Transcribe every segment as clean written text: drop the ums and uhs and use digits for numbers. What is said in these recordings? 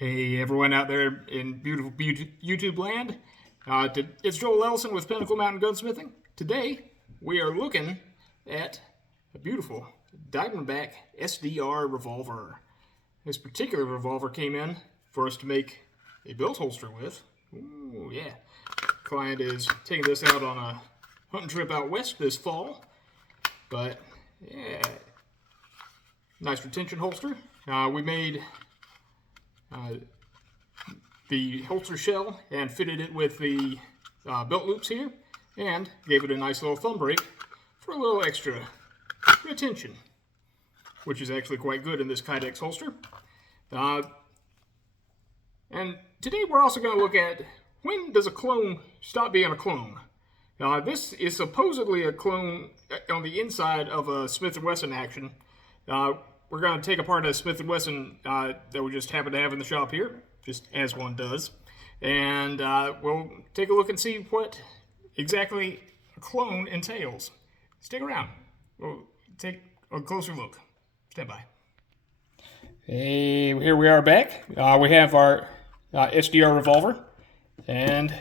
Hey everyone out there in beautiful YouTube land. It's Joel Ellison with Pinnacle Mountain Gunsmithing. Today we are looking at a beautiful Diamondback SDR revolver. This particular revolver came in for us to make a belt holster with. Ooh, yeah. Client is taking this out on a hunting trip out west this fall. But, yeah. Nice retention holster. We made the holster shell and fitted it with the belt loops here and gave it a nice little thumb break for a little extra retention, which is actually quite good in this Kydex holster. And today we're also going to look at when does a clone stop being a clone. This is supposedly a clone on the inside of a Smith and Wesson action. We're going to take apart a Smith & Wesson that we just happen to have in the shop here, just as one does. And we'll take a look and see what exactly a clone entails. Stick around. We'll take a closer look. Stand by. Hey, here we are back. We have our SDR revolver. And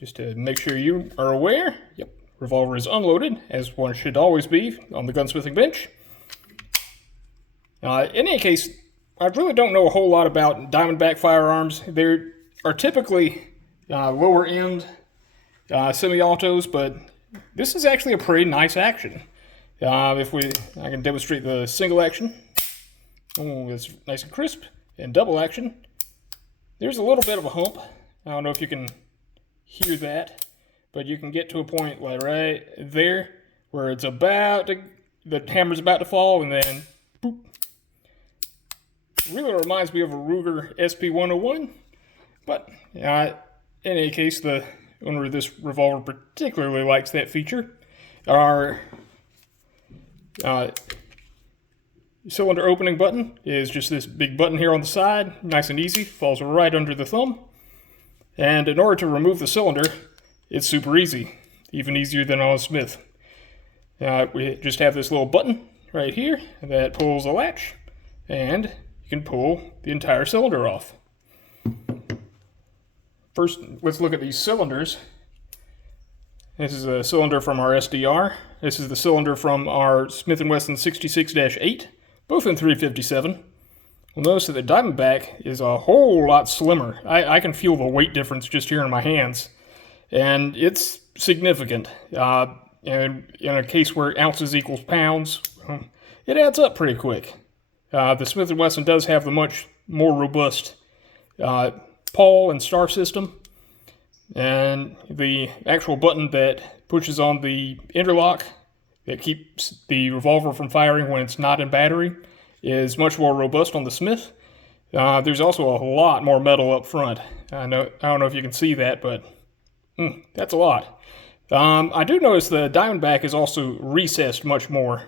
just to make sure you are aware, yep, revolver is unloaded, as one should always be on the gunsmithing bench. In any case, I really don't know a whole lot about Diamondback firearms. They are typically lower end semi-autos, but this is actually a pretty nice action. I can demonstrate the single action. Oh, it's nice and crisp. And double action. There's a little bit of a hump. I don't know if you can hear that, but you can get to a point like right there where it's the hammer's about to fall, and then boop. Really reminds me of a Ruger SP101, but in any case, the owner of this revolver particularly likes that feature. Our cylinder opening button is just this big button here on the side, nice and easy, falls right under the thumb. And in order to remove the cylinder, it's super easy, even easier than on a Smith. We just have this little button right here that pulls the latch, and you can pull the entire cylinder off. First, let's look at these cylinders. This is a cylinder from our SDR. This is the cylinder from our Smith and Wesson 66-8, both in 357. Well, notice that the Diamondback is a whole lot slimmer. I can feel the weight difference just here in my hands, and it's significant. And in a case where ounces equals pounds, it adds up pretty quick. The Smith & Wesson does have the much more robust pawl and star system, and the actual button that pushes on the interlock that keeps the revolver from firing when it's not in battery is much more robust on the Smith. There's also a lot more metal up front. I don't know if you can see that, but that's a lot. I do notice the Diamondback is also recessed much more.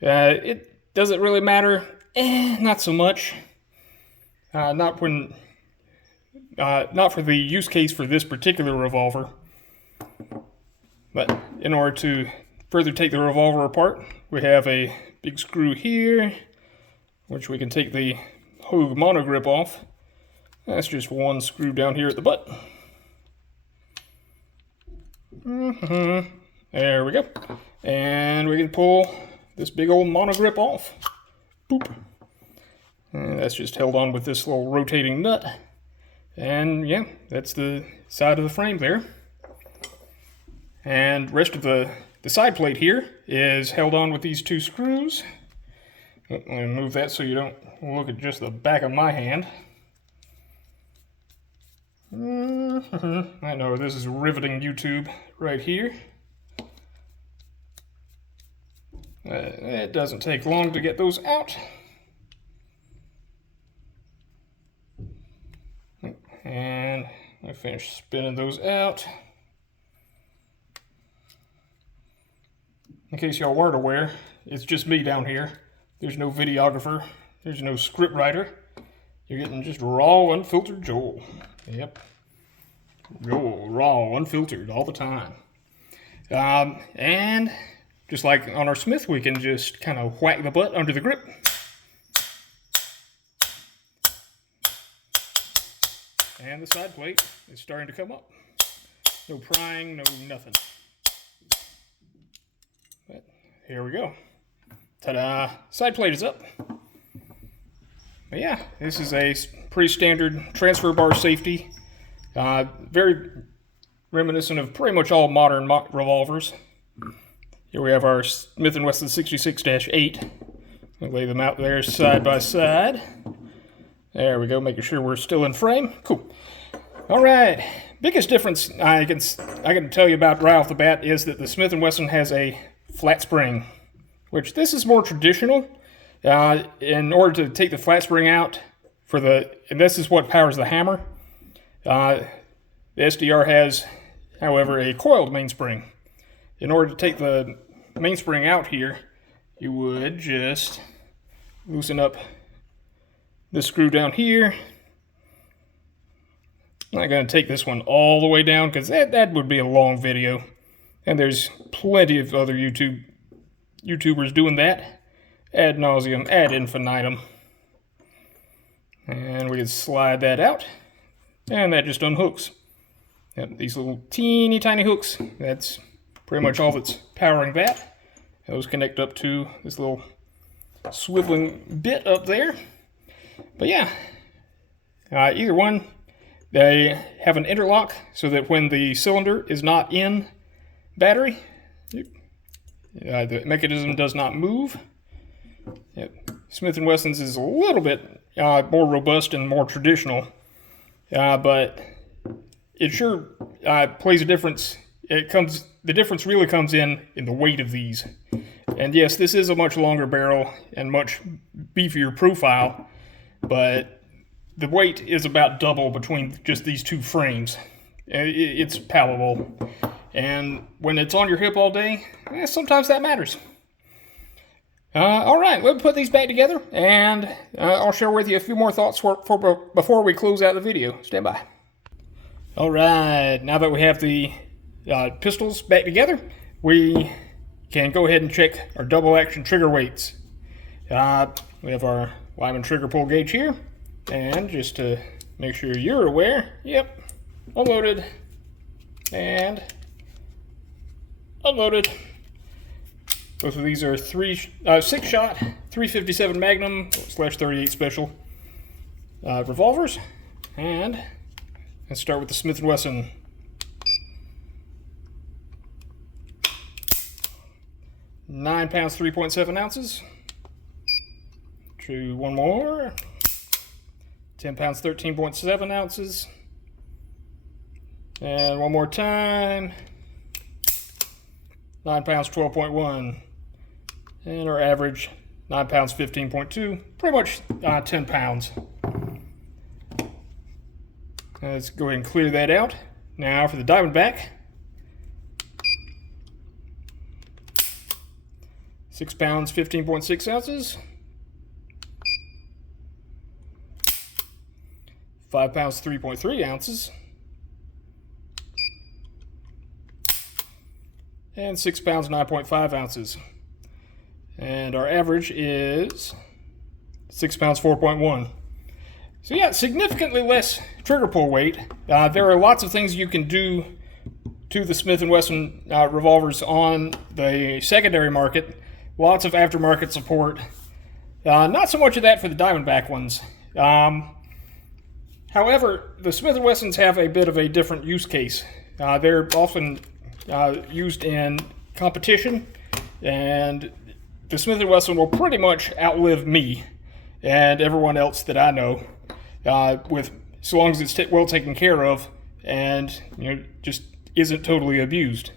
It doesn't really matter. Not so much. Not for the use case for this particular revolver. But in order to further take the revolver apart, we have a big screw here, which we can take the Hogue monogrip off. That's just one screw down here at the butt. There we go. And we can pull this big old monogrip off. Boop. And that's just held on with this little rotating nut. And yeah, that's the side of the frame there. And the rest of the side plate here is held on with these two screws. Let me move that so you don't look at just the back of my hand. I know, this is riveting YouTube right here. It doesn't take long to get those out. And I finished spinning those out. In case y'all weren't aware, it's just me down here. There's no videographer. There's no script writer. You're getting just raw, unfiltered Joel. Yep. Joel, raw, unfiltered, all the time. And just like on our Smith, we can just kind of whack the butt under the grip. And the side plate is starting to come up. No prying, no nothing. But here we go. Ta-da! Side plate is up. But yeah, this is a pretty standard transfer bar safety. Very reminiscent of pretty much all modern revolvers. Here we have our Smith and Wesson 66-8. We'll lay them out there side by side. There we go, making sure we're still in frame. Cool. All right. Biggest difference I can tell you about right off the bat is that the Smith and Wesson has a flat spring, which this is more traditional. In order to take the flat spring out and this is what powers the hammer. The SDR has, however, a coiled mainspring. In order to take the mainspring out here, you would just loosen up the screw down here. I'm not going to take this one all the way down because that would be a long video. And there's plenty of other YouTubers doing that. Ad nauseum, ad infinitum. And we can slide that out. And that just unhooks. Yep, these little teeny tiny hooks. That's pretty much all that's powering that. Those connect up to this little swiveling bit up there. But yeah, either one, they have an interlock so that when the cylinder is not in battery, the mechanism does not move. Yep. Smith and Wesson's is a little bit more robust and more traditional, but it sure plays a difference. The difference really comes in the weight of these. And yes, this is a much longer barrel and much beefier profile, but the weight is about double between just these two frames. It's palatable, and when it's on your hip all day, sometimes that matters. All right, we'll put these back together, and I'll share with you a few more thoughts before we close out the video. Stand by. All right, now that we have the pistols back together, we can go ahead and check our double action trigger weights. We have our Lyman trigger pull gauge here, and just to make sure you're aware, yep, unloaded and unloaded. Both of these are 6-shot 357 Magnum / 38 Special revolvers. And let's start with the Smith and Wesson. £9, 3.7 ounces. To one more. 10 pounds, 13.7 ounces. And one more time. 9 pounds, 12.1. And our average, 9 pounds, 15.2. Pretty much 10 pounds. Let's go ahead and clear that out. Now for the Diamondback. 6 pounds, 15.6 ounces. 5 pounds, 3.3 ounces. And 6 pounds, 9.5 ounces. And our average is 6 pounds, 4.1. So yeah, significantly less trigger pull weight. There are lots of things you can do to the Smith & Wesson revolvers on the secondary market. Lots of aftermarket support. Not so much of that for the Diamondback ones. However, the Smith & Wessons have a bit of a different use case. They're often used in competition, and the Smith & Wesson will pretty much outlive me and everyone else that I know, so long as it's well taken care of and just isn't totally abused.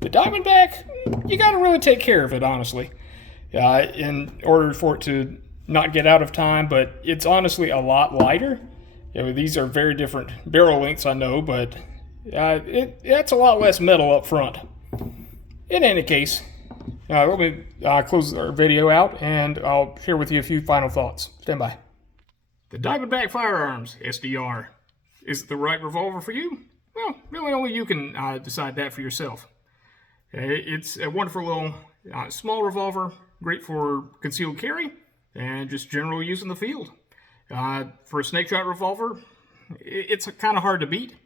The Diamondback, you got to really take care of it, honestly, in order for it to not get out of time. But it's honestly a lot lighter. These are very different barrel lengths, I know, but it's a lot less metal up front. In any case, let me close our video out, and I'll share with you a few final thoughts. Stand by. The Diamondback Firearms SDR. Is it the right revolver for you? Well, really only you can decide that for yourself. It's a wonderful little small revolver, great for concealed carry, and just general use in the field. For a snake shot revolver, it's kind of hard to beat,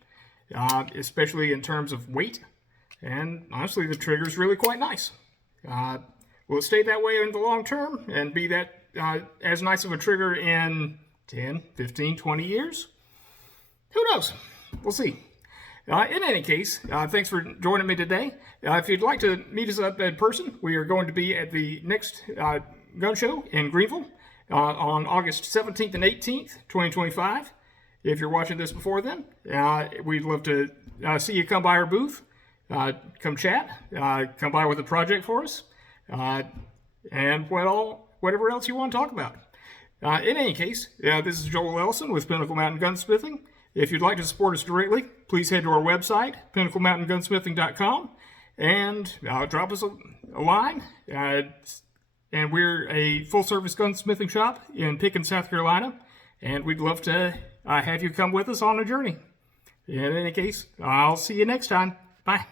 especially in terms of weight. And honestly, the trigger's really quite nice. Will it stay that way in the long term and be that as nice of a trigger in 10, 15, 20 years? Who knows? We'll see. In any case, thanks for joining me today. If you'd like to meet us up in person, we are going to be at the next gun show in Greenville on August 17th and 18th, 2025. If you're watching this before then, we'd love to see you come by our booth, come chat, come by with a project for us, and whatever else you want to talk about. In any case, this is Joel Ellison with Pinnacle Mountain Gunsmithing. If you'd like to support us directly, please head to our website, pinnaclemountaingunsmithing.com, and drop us a line. And we're a full-service gunsmithing shop in Pickens, South Carolina, and we'd love to have you come with us on a journey. In any case, I'll see you next time. Bye.